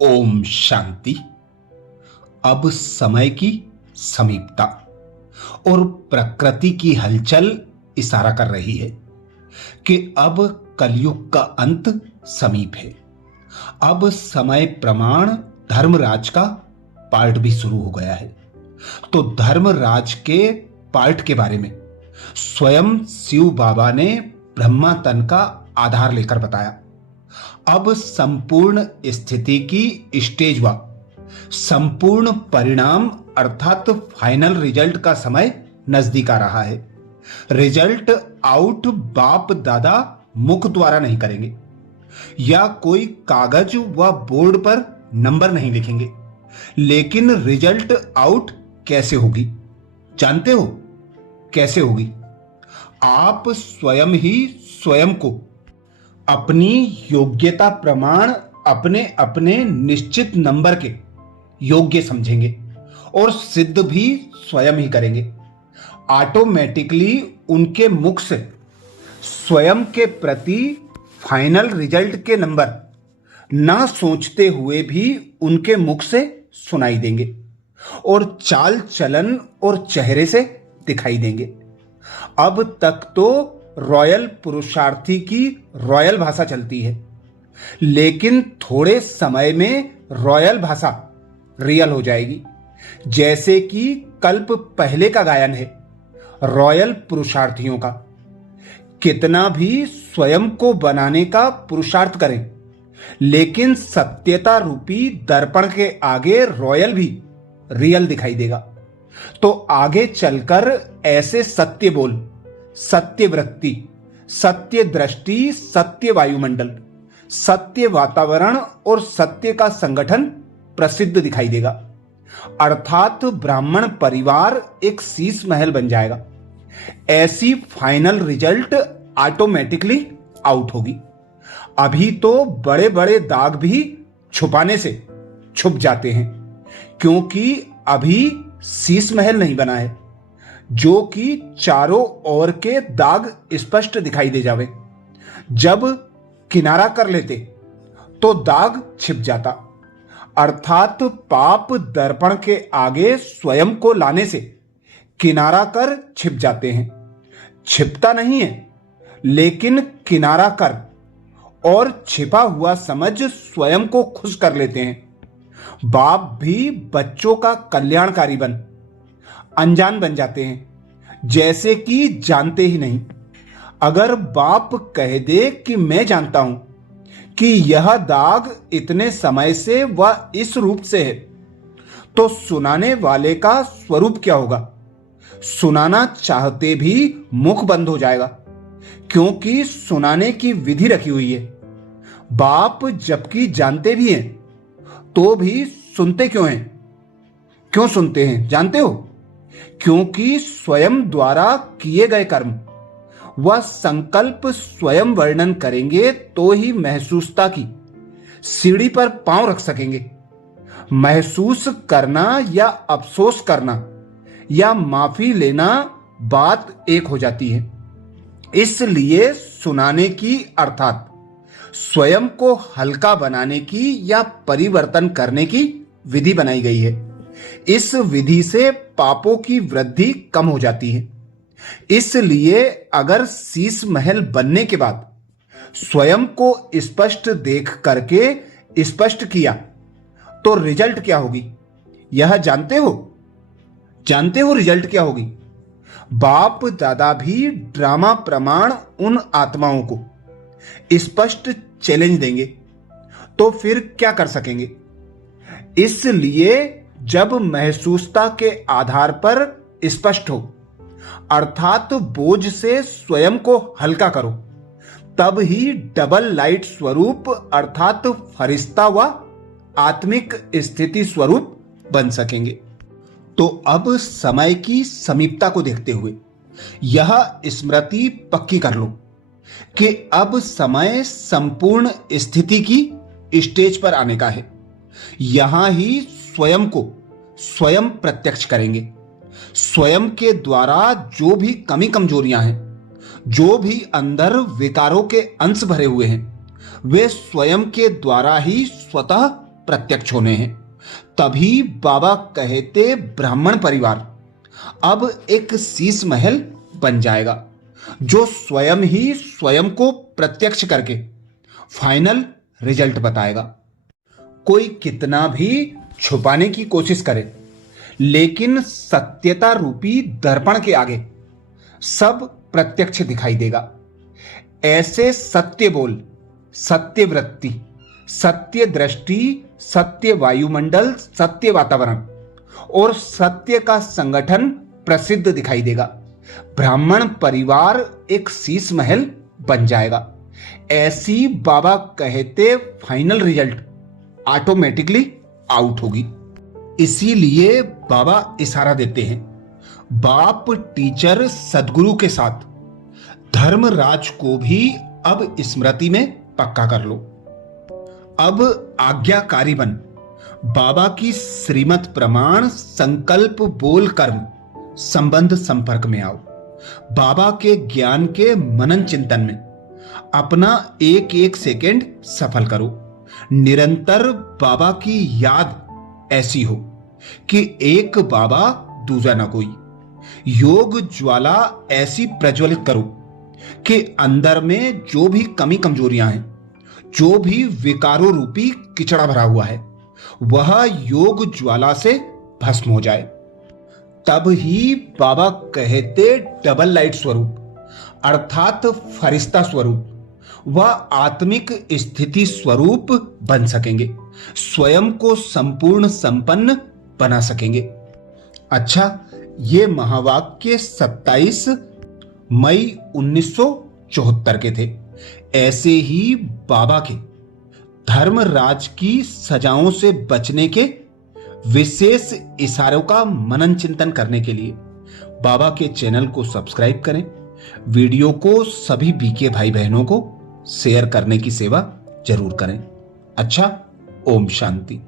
ओम शांति। अब समय की समीपता और प्रकृति की हलचल इशारा कर रही है कि अब कलयुग का अंत समीप है। अब समय प्रमाण धर्मराज का पार्ट भी शुरू हो गया है। तो धर्मराज के पार्ट के बारे में स्वयं शिव बाबा ने ब्रह्मा तन का आधार लेकर बताया। अब संपूर्ण स्थिति की स्टेज व संपूर्ण परिणाम अर्थात फाइनल रिजल्ट का समय नजदीक आ रहा है। रिजल्ट आउट बाप दादा मुख द्वारा नहीं करेंगे या कोई कागज व बोर्ड पर नंबर नहीं लिखेंगे, लेकिन रिजल्ट आउट कैसे होगी जानते हो? कैसे होगी? आप स्वयं ही स्वयं को अपनी योग्यता प्रमाण अपने अपने निश्चित नंबर के योग्य समझेंगे और सिद्ध भी स्वयं ही करेंगे। ऑटोमेटिकली उनके मुख से स्वयं के प्रति फाइनल रिजल्ट के नंबर ना सोचते हुए भी उनके मुख से सुनाई देंगे और चाल चलन और चेहरे से दिखाई देंगे। अब तक तो रॉयल पुरुषार्थी की रॉयल भाषा चलती है, लेकिन थोड़े समय में रॉयल भाषा रियल हो जाएगी। जैसे कि कल्प पहले का गायन है रॉयल पुरुषार्थियों का। कितना भी स्वयं को बनाने का पुरुषार्थ करें, लेकिन सत्यता रूपी दर्पण के आगे रॉयल भी रियल दिखाई देगा। तो आगे चलकर ऐसे सत्य बोल, सत्य वृत्ति, सत्य दृष्टि, सत्य वायुमंडल, सत्य वातावरण और सत्य का संगठन प्रसिद्ध दिखाई देगा। अर्थात ब्राह्मण परिवार एक शीश महल बन जाएगा। ऐसी फाइनल रिजल्ट ऑटोमेटिकली आउट होगी। अभी तो बड़े बड़े दाग भी छुपाने से छुप जाते हैं, क्योंकि अभी शीश महल नहीं बना है जो कि चारों ओर के दाग स्पष्ट दिखाई दे जावे। जब किनारा कर लेते तो दाग छिप जाता। अर्थात पाप दर्पण के आगे स्वयं को लाने से किनारा कर छिप जाते हैं। छिपता नहीं है, लेकिन किनारा कर और छिपा हुआ समझ स्वयं को खुश कर लेते हैं। बाप भी बच्चों का कल्याणकारी बन अनजान बन जाते हैं, जैसे कि जानते ही नहीं। अगर बाप कह दे कि मैं जानता हूं कि यह दाग इतने समय से व इस रूप से है, तो सुनाने वाले का स्वरूप क्या होगा? सुनाना चाहते भी मुख बंद हो जाएगा, क्योंकि सुनाने की विधि रखी हुई है। बाप जबकि जानते भी हैं तो भी सुनते क्यों हैं? क्यों सुनते हैं जानते हो? क्योंकि स्वयं द्वारा किए गए कर्म व संकल्प स्वयं वर्णन करेंगे तो ही महसूसता की सीढ़ी पर पांव रख सकेंगे। महसूस करना या अफसोस करना या माफी लेना बात एक हो जाती है। इसलिए सुनाने की अर्थात स्वयं को हल्का बनाने की या परिवर्तन करने की विधि बनाई गई है। इस विधि से पापों की वृद्धि कम हो जाती है। इसलिए अगर शीश महल बनने के बाद स्वयं को स्पष्ट देख करके स्पष्ट किया तो रिजल्ट क्या होगी यह जानते हो? जानते हो रिजल्ट क्या होगी? बाप दादा भी ड्रामा प्रमाण उन आत्माओं को स्पष्ट चैलेंज देंगे, तो फिर क्या कर सकेंगे? इसलिए जब महसूसता के आधार पर स्पष्ट हो, अर्थात बोझ से स्वयं को हल्का करो, तब ही डबल लाइट स्वरूप अर्थात फरिश्ता व आत्मिक स्थिति स्वरूप बन सकेंगे। तो अब समय की समीपता को देखते हुए यह स्मृति पक्की कर लो कि अब समय संपूर्ण स्थिति की स्टेज पर आने का है। यहां ही स्वयं को स्वयं प्रत्यक्ष करेंगे। स्वयं के द्वारा जो भी कमी कमजोरियां हैं, जो भी अंदर विकारों के अंश भरे हुए हैं, वे स्वयं के द्वारा ही स्वतः प्रत्यक्ष होने हैं। तभी बाबा कहते ब्राह्मण परिवार अब एक शीश महल बन जाएगा, जो स्वयं ही स्वयं को प्रत्यक्ष करके फाइनल रिजल्ट बताएगा। कोई कितना भी छुपाने की कोशिश करे, लेकिन सत्यता रूपी दर्पण के आगे सब प्रत्यक्ष दिखाई देगा। ऐसे सत्य बोल, सत्य वृत्ति, सत्य दृष्टि, सत्य वायुमंडल, सत्य वातावरण और सत्य का संगठन प्रसिद्ध दिखाई देगा। ब्राह्मण परिवार एक शीश महल बन जाएगा। ऐसी बाबा कहते फाइनल रिजल्ट ऑटोमेटिकली आउट होगी। इसीलिए बाबा इशारा देते हैं, बाप टीचर सदगुरु के साथ धर्मराज को भी अब स्मृति में पक्का कर लो। अब आज्ञाकारी बन बाबा की श्रीमत प्रमाण संकल्प बोल कर्म संबंध संपर्क में आओ। बाबा के ज्ञान के मनन चिंतन में अपना एक एक सेकंड सफल करो। निरंतर बाबा की याद ऐसी हो कि एक बाबा दूजा ना कोई। योग ज्वाला ऐसी प्रज्वलित करो कि अंदर में जो भी कमी कमजोरियां हैं, जो भी विकारों रूपी किचड़ा भरा हुआ है, वह योग ज्वाला से भस्म हो जाए। तब ही बाबा कहते डबल लाइट स्वरूप अर्थात फरिश्ता स्वरूप व आत्मिक स्थिति स्वरूप बन सकेंगे, स्वयं को संपूर्ण संपन्न बना सकेंगे। अच्छा, ये महावाक्य 27 मई 1974 के थे। ऐसे ही बाबा के धर्मराज की सजाओं से बचने के विशेष इशारों का मनन चिंतन करने के लिए बाबा के चैनल को सब्सक्राइब करें। वीडियो को सभी बीके भाई बहनों को शेयर करने की सेवा जरूर करें। अच्छा, ओम शांति।